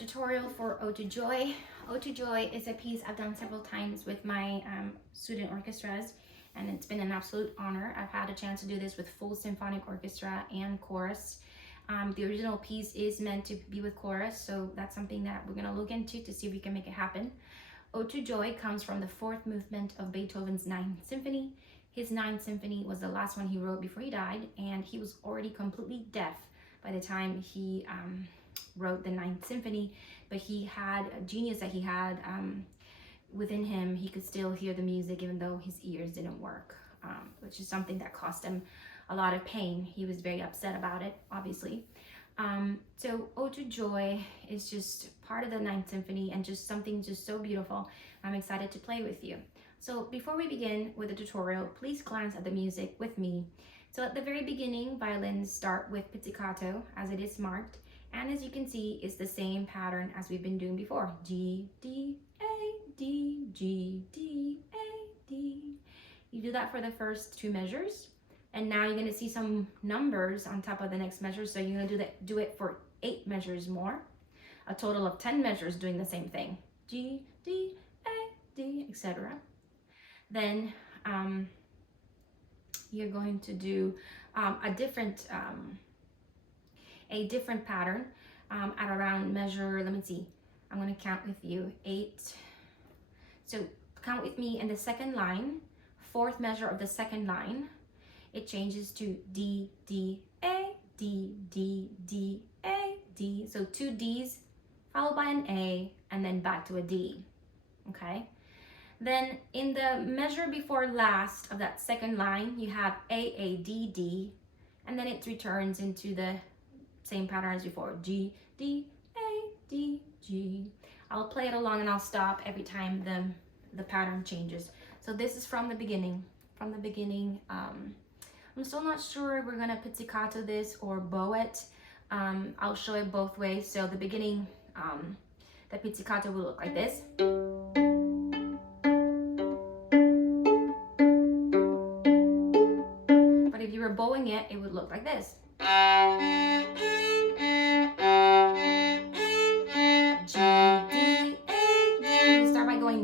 tutorial for Ode to Joy. Ode to Joy is a piece I've done several times with my student orchestras, and it's been an absolute honor. I've had a chance to do this with full symphonic orchestra and chorus. The original piece is meant to be with chorus, so that's something that we're gonna look into to see if we can make it happen. Ode to Joy comes from the fourth movement of Beethoven's Ninth Symphony. His Ninth Symphony was the last one he wrote before he died, and he was already completely deaf by the time he wrote the Ninth Symphony, but he had a genius that he had within him. He could still hear the music even though his ears didn't work, which is something that caused him a lot of pain. He was very upset about it, obviously. So Ode to Joy is just part of the Ninth Symphony and just something just so beautiful. I'm excited to play with you. So before we begin with the tutorial, please glance at the music with me. So at the very beginning, violins start with pizzicato as it is marked. And as you can see, it's the same pattern as we've been doing before. G, D, A, D, G, D, A, D. You do that for the first two measures. And now you're gonna see some numbers on top of the next measure. So you're gonna do it for 8 measures more. A total of 10 measures doing the same thing. G, D, A, D, etc. Then you're going to do a different pattern at around measure, let me see, I'm going to count with you, 8. So count with me in the second line, fourth measure of the second line, it changes to D, D, A, D, D, D, A, D. So 2 Ds followed by an A and then back to a D, okay? Then in the measure before last of that second line, you have A, A, D, D, and then it returns into the same pattern as before, G, D, A, D, G. I'll play it along and I'll stop every time the pattern changes. So this is from the beginning. From the beginning, I'm still not sure if we're gonna pizzicato this or bow it. I'll show it both ways. So the beginning, the pizzicato will look like this. But if you were bowing it, it would look like this.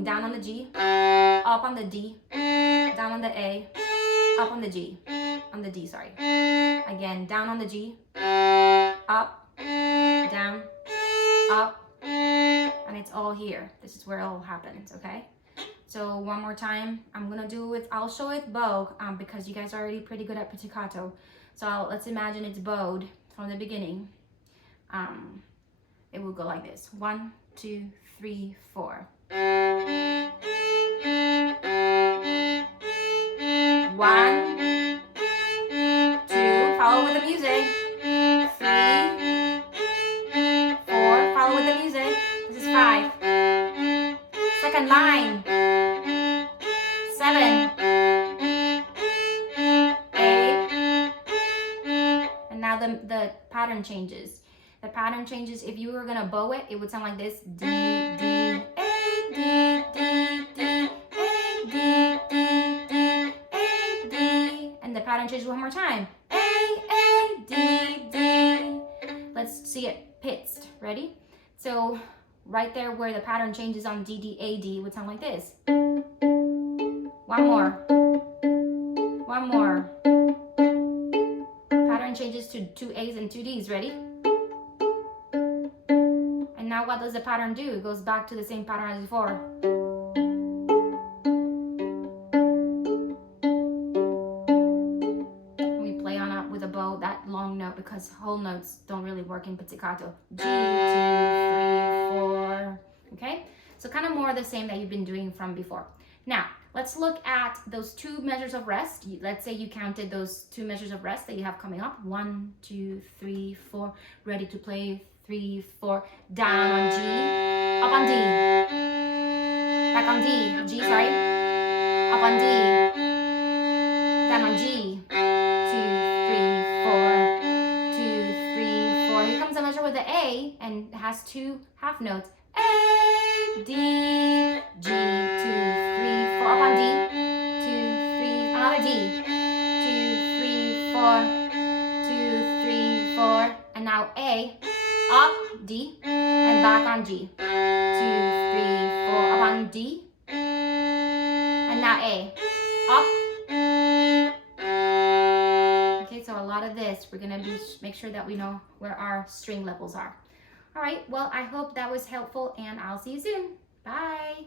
Down on the G, up on the D, down on the A, up on the G, on the D, sorry. Again, down on the G, up, down, up, and it's all here. This is where it all happens, okay? So one more time, I'm gonna do it, I'll show it bow because you guys are already pretty good at pizzicato. So let's imagine it's bowed from the beginning. It will go like this, 1, 2, 3, 4. 1, 2, follow with the music. 3, 4, follow with the music. This is 5. Second line. 7, 8. And now the pattern changes. The pattern changes. If you were gonna bow it, it would sound like this. D, D, A. D, D, D, A, D, D, D, A, D. And the pattern changes one more time. A, D, D. Let's see it pitched. Ready? So right there where the pattern changes on D, D, A, D would sound like this. One more. One more. Pattern changes to 2 A's and 2 D's. Ready? And now what does the pattern do? It goes back to the same pattern as before. And we play on up with a bow that long note because whole notes don't really work in pizzicato. G, 2, 3, 4. Okay? So kind of more the same that you've been doing from before. Now, let's look at those 2 measures of rest. Let's say you counted those 2 measures of rest that you have coming up. 1, 2, 3, 4. Ready to play. 3, 4, down on G, up on D, back on D, G, sorry, up on D, down on G, 2, 3, 4, 2, 3, 4. Here comes a measure with the A, and it has 2 half notes. A, D, G, 2, 3, 4, up on D, 2, 3, another D, 2, 3, 4, 2, 3, 4, and now A, up, D, and back on G. 2, 3, 4, up on D, and now A, up. Okay, so a lot of this, we're gonna make sure that we know where our string levels are. All right, well, I hope that was helpful, and I'll see you soon. Bye.